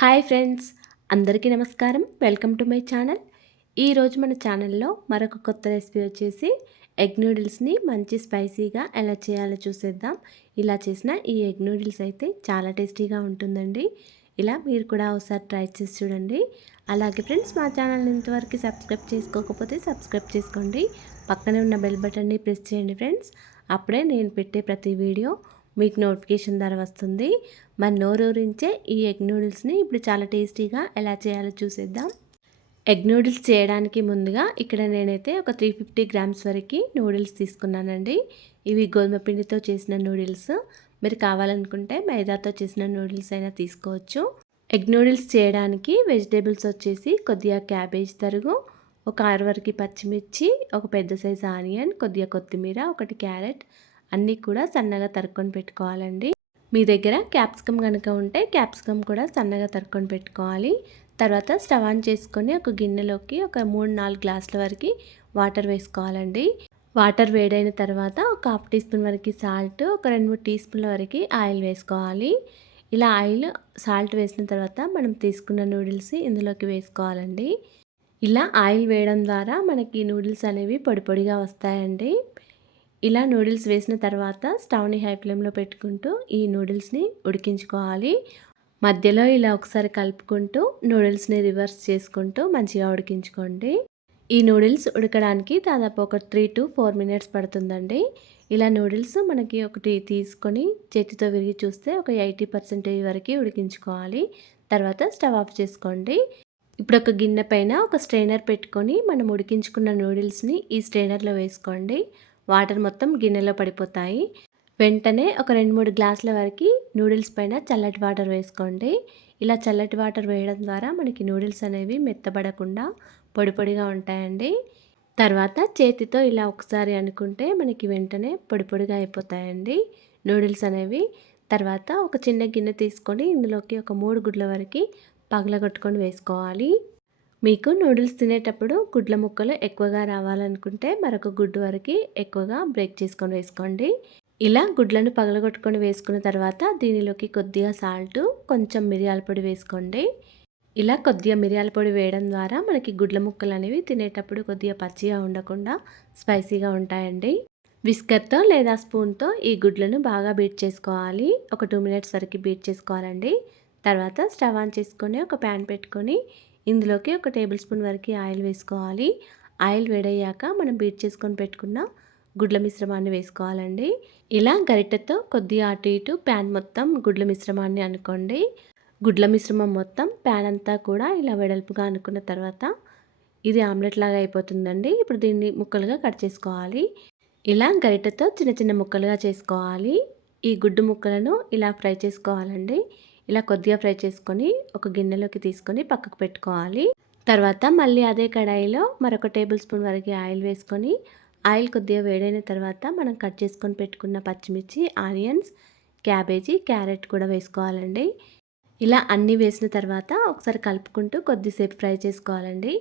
Hi friends, అందరికీ నమస్కారం. Welcome to my channel. ఈరోజు మన ఛానల్లో మరొక కొత్త రెసిపీ వచ్చేసి ఎగ్ నూడిల్స్ని మంచి స్పైసీగా ఎలా చేయాలో చూసేద్దాం. ఇలా చేసిన ఈ ఎగ్ నూడిల్స్ అయితే చాలా టేస్టీగా ఉంటుందండి. ఇలా మీరు కూడా ఒకసారి ట్రై చేసి చూడండి. అలాగే ఫ్రెండ్స్, మా ఛానల్ని ఇంతవరకు సబ్స్క్రైబ్ చేసుకోకపోతే సబ్స్క్రైబ్ చేసుకోండి. పక్కనే ఉన్న బెల్ బటన్ని ప్రెస్ చేయండి ఫ్రెండ్స్. అప్పుడే నేను పెట్టే ప్రతి వీడియో మీకు నోటిఫికేషన్ ద్వారా వస్తుంది. మరి నోరూరించే ఈ ఎగ్ నూడిల్స్ని ఇప్పుడు చాలా టేస్టీగా ఎలా చేయాలో చూసేద్దాం. ఎగ్ నూడిల్స్ చేయడానికి ముందుగా ఇక్కడ నేనైతే ఒక 350 గ్రామ్స్ వరకు నూడిల్స్ తీసుకున్నానండి. ఇవి గోధుమ పిండితో చేసిన నూడిల్స్. మీరు కావాలనుకుంటే మైదాతో చేసిన నూడిల్స్ అయినా తీసుకోవచ్చు. ఎగ్ నూడిల్స్ చేయడానికి వెజిటేబుల్స్ వచ్చేసి కొద్దిగా క్యాబేజ్ తరుగు, ఒక 6 వరకు పచ్చిమిర్చి, ఒక పెద్ద సైజు ఆనియన్, కొద్దిగా కొత్తిమీర, ఒకటి క్యారెట్ అన్నీ కూడా సన్నగా తరుక్కొని పెట్టుకోవాలండి. మీ దగ్గర క్యాప్సికమ్ కనుక ఉంటే క్యాప్సికమ్ కూడా సన్నగా తరుక్కొని పెట్టుకోవాలి. తర్వాత స్టవ్ ఆన్ చేసుకొని ఒక గిన్నెలోకి ఒక 3-4 గ్లాసుల వరకు వాటర్ వేసుకోవాలండి. వాటర్ వేడైన తర్వాత ఒక 1/2 టీ స్పూన్ వరకు సాల్ట్, ఒక 2-3 టీ స్పూన్ల వరకు ఆయిల్ వేసుకోవాలి. ఇలా ఆయిల్ సాల్ట్ వేసిన తర్వాత మనం తీసుకున్న నూడిల్స్ ఇందులోకి వేసుకోవాలండి. ఇలా ఆయిల్ వేయడం ద్వారా మనకి నూడిల్స్ అనేవి పొడి పొడిగా వస్తాయండి. ఇలా నూడిల్స్ వేసిన తర్వాత స్టవ్ని హై ఫ్లేమ్లో పెట్టుకుంటూ ఈ నూడిల్స్ని ఉడికించుకోవాలి. మధ్యలో ఇలా ఒకసారి కలుపుకుంటూ నూడిల్స్ని రివర్స్ చేసుకుంటూ మంచిగా ఉడికించుకోండి. ఈ నూడిల్స్ ఉడకడానికి దాదాపు ఒక 3-4 మినిట్స్ పడుతుందండి. ఇలా నూడిల్స్ మనకి ఒకటి తీసుకొని చేతితో విరిగి చూస్తే ఒక 80% వరకు ఉడికించుకోవాలి. తర్వాత స్టవ్ ఆఫ్ చేసుకోండి. ఇప్పుడు ఒక గిన్నె పైన ఒక స్ట్రైనర్ పెట్టుకొని మనం ఉడికించుకున్న నూడిల్స్ని ఈ స్ట్రైనర్లో వేసుకోండి. వాటర్ మొత్తం గిన్నెలో పడిపోతాయి. వెంటనే ఒక 2-3 గ్లాసుల వరకు నూడిల్స్ పైన చల్లటి వాటర్ వేసుకోండి. ఇలా చల్లటి వాటర్ వేయడం ద్వారా మనకి నూడిల్స్ అనేవి మెత్తబడకుండా పొడి పొడిగా ఉంటాయండి. తర్వాత చేతితో ఇలా ఒకసారి అనుకుంటే మనకి వెంటనే పొడి పొడిగా అయిపోతాయండి నూడిల్స్ అనేవి. తర్వాత ఒక చిన్న గిన్నె తీసుకొని ఇందులోకి ఒక 3 గుడ్ల వరకు పగలగొట్టుకొని వేసుకోవాలి. మీకు నూడిల్స్ తినేటప్పుడు గుడ్ల ముక్కలు ఎక్కువగా రావాలనుకుంటే మరొక గుడ్డు వరకు ఎక్కువగా బ్రేక్ చేసుకొని వేసుకోండి. ఇలా గుడ్లను పగలగొట్టుకొని వేసుకున్న తర్వాత దీనిలోకి కొద్దిగా సాల్ట్, కొంచెం మిరియాల పొడి వేసుకోండి. ఇలా కొద్దిగా మిరియాల పొడి వేయడం ద్వారా మనకి గుడ్ల ముక్కలు అనేవి తినేటప్పుడు కొద్దిగా పచ్చిగా ఉండకుండా స్పైసీగా ఉంటాయండి. విస్కర్తో లేదా స్పూన్తో ఈ గుడ్లను బాగా బీట్ చేసుకోవాలి. ఒక 2 మినిట్స్ వరకు బీట్ చేసుకోవాలండి. తర్వాత స్టవ్ ఆన్ చేసుకొని ఒక ప్యాన్ పెట్టుకొని ఇందులోకి ఒక టేబుల్ స్పూన్ వరకు ఆయిల్ వేసుకోవాలి. ఆయిల్ వేడయ్యాక మనం బీట్ చేసుకొని పెట్టుకున్న గుడ్ల మిశ్రమాన్ని వేసుకోవాలండి. ఇలా గరిటెతో కొద్దిగా అటు ఇటు ప్యాన్ మొత్తం గుడ్ల మిశ్రమాన్ని అనుకోండి. గుడ్ల మిశ్రమం మొత్తం ప్యాన్ అంతా కూడా ఇలా వెడల్పుగా అనుకున్న తర్వాత ఇది ఆమ్లెట్ లాగా అయిపోతుందండి. ఇప్పుడు దీన్ని ముక్కలుగా కట్ చేసుకోవాలి. ఇలా గరిటెతో చిన్న చిన్న ముక్కలుగా చేసుకోవాలి. ఈ గుడ్డు ముక్కలను ఇలా ఫ్రై చేసుకోవాలండి. ఇలా కొద్దిగా ఫ్రై చేసుకొని ఒక గిన్నెలోకి తీసుకొని పక్కకు పెట్టుకోవాలి. తర్వాత మళ్ళీ అదే కడాయిలో మరొక టేబుల్ స్పూన్ వరకు ఆయిల్ వేసుకొని ఆయిల్ కొద్దిగా వేడైన తర్వాత మనం కట్ చేసుకొని పెట్టుకున్న పచ్చిమిర్చి, ఆనియన్స్, క్యాబేజీ, క్యారెట్ కూడా వేసుకోవాలండి. ఇలా అన్నీ వేసిన తర్వాత ఒకసారి కలుపుకుంటూ కొద్దిసేపు ఫ్రై చేసుకోవాలండి.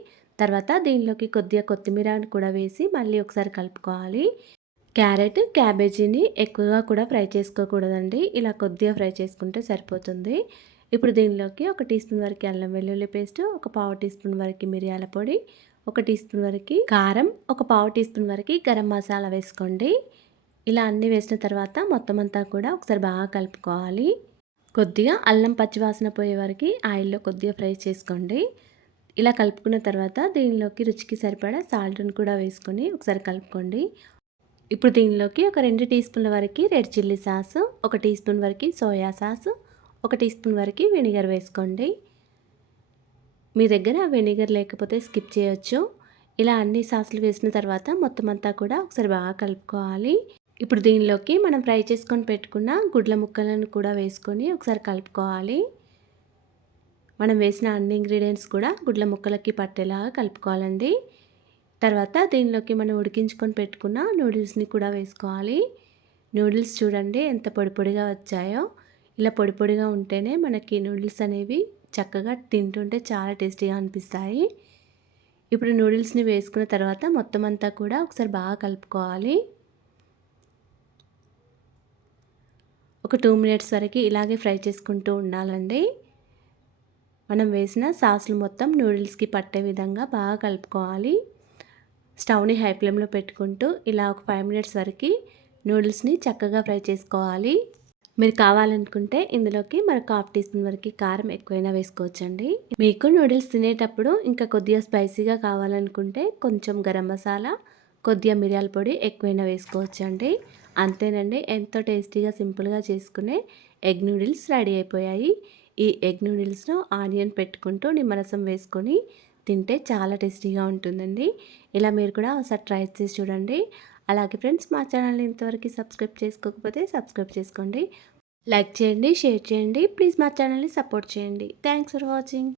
తర్వాత దీనిలోకి కొద్దిగా కొత్తిమీర కూడా వేసి మళ్ళీ ఒకసారి కలుపుకోవాలి. క్యారెట్, క్యాబేజీని ఎక్కువగా కూడా ఫ్రై చేసుకోకూడదండి. ఇలా కొద్దిగా ఫ్రై చేసుకుంటే సరిపోతుంది. ఇప్పుడు దీనిలోకి ఒక టీ స్పూన్ వరకు అల్లం వెల్లుల్లి పేస్ట్, ఒక పావు టీ స్పూన్ వరకు మిరియాల పొడి, ఒక టీ స్పూన్ వరకు కారం, ఒక పావు టీ స్పూన్ వరకు గరం మసాలా వేసుకోండి. ఇలా అన్నీ వేసిన తర్వాత మొత్తం అంతా కూడా ఒకసారి బాగా కలుపుకోవాలి. కొద్దిగా అల్లం పచ్చివాసన పోయే వరకు ఆయిల్లో కొద్దిగా ఫ్రై చేసుకోండి. ఇలా కలుపుకున్న తర్వాత దీనిలోకి రుచికి సరిపడా సాల్ట్ని కూడా వేసుకొని ఒకసారి కలుపుకోండి. ఇప్పుడు దీనిలోకి ఒక 2 టీ స్పూన్ల వరకు రెడ్ చిల్లీ సాస్, ఒక టీ స్పూన్ వరకు సోయా సాస్, ఒక టీ స్పూన్ వరకు వెనిగర్ వేసుకోండి. మీ దగ్గర వెనిగర్ లేకపోతే స్కిప్ చేయొచ్చు. ఇలా అన్ని సాసులు వేసిన తర్వాత మొత్తం అంతా కూడా ఒకసారి బాగా కలుపుకోవాలి. ఇప్పుడు దీనిలోకి మనం ఫ్రై చేసుకొని పెట్టుకున్న గుడ్ల ముక్కలను కూడా వేసుకొని ఒకసారి కలుపుకోవాలి. మనం వేసిన అన్ని ఇంగ్రీడియంట్స్ కూడా గుడ్ల ముక్కలకి పట్టేలాగా కలుపుకోవాలండి. తర్వాత దీనిలోకి మనం ఉడికించుకొని పెట్టుకున్న నూడిల్స్ని కూడా వేసుకోవాలి. నూడిల్స్ చూడండి ఎంత పొడి పొడిగా వచ్చాయో. ఇలా పొడి పొడిగా ఉంటేనే మనకి నూడిల్స్ అనేవి చక్కగా తింటుంటే చాలా టేస్టీగా అనిపిస్తాయి. ఇప్పుడు నూడిల్స్ని వేసుకున్న తర్వాత మొత్తం అంతా కూడా ఒకసారి బాగా కలుపుకోవాలి. ఒక 2 మినిట్స్ వరకు ఇలాగే ఫ్రై చేసుకుంటూ ఉండాలండి. మనం వేసిన సాసులు మొత్తం నూడిల్స్కి పట్టే విధంగా బాగా కలుపుకోవాలి. స్టవ్ని హై ఫ్లేమ్లో పెట్టుకుంటూ ఇలా ఒక 5 మినిట్స్ వరకు నూడిల్స్ని చక్కగా ఫ్రై చేసుకోవాలి. మీరు కావాలనుకుంటే ఇందులోకి మరొక హాఫ్ టీ స్పూన్ వరకు కారం ఎక్కువైనా వేసుకోవచ్చండి. మీకు నూడిల్స్ తినేటప్పుడు ఇంకా కొద్దిగా స్పైసీగా కావాలనుకుంటే కొంచెం గరం మసాలా, కొద్దిగా మిరియాల పొడి ఎక్కువైనా వేసుకోవచ్చండి. అంతేనండి, ఎంతో టేస్టీగా సింపుల్గా చేసుకునే ఎగ్ నూడిల్స్ రెడీ అయిపోయాయి. ఈ ఎగ్ నూడిల్స్లో ఆనియన్ పెట్టుకుంటూ నిమ్మరసం వేసుకొని తింటే చాలా టేస్టీగా ఉంటుందండి. ఇలా మీరు కూడా ఒకసారి ట్రై చేసి చూడండి. అలాగే ఫ్రెండ్స్, మా ఛానల్ని ఇంతవరకు సబ్స్క్రైబ్ చేసుకోకపోతే సబ్స్క్రైబ్ చేసుకోండి. లైక్ చేయండి, షేర్ చేయండి. ప్లీజ్ మా ఛానల్ని సపోర్ట్ చేయండి. Thanks for watching.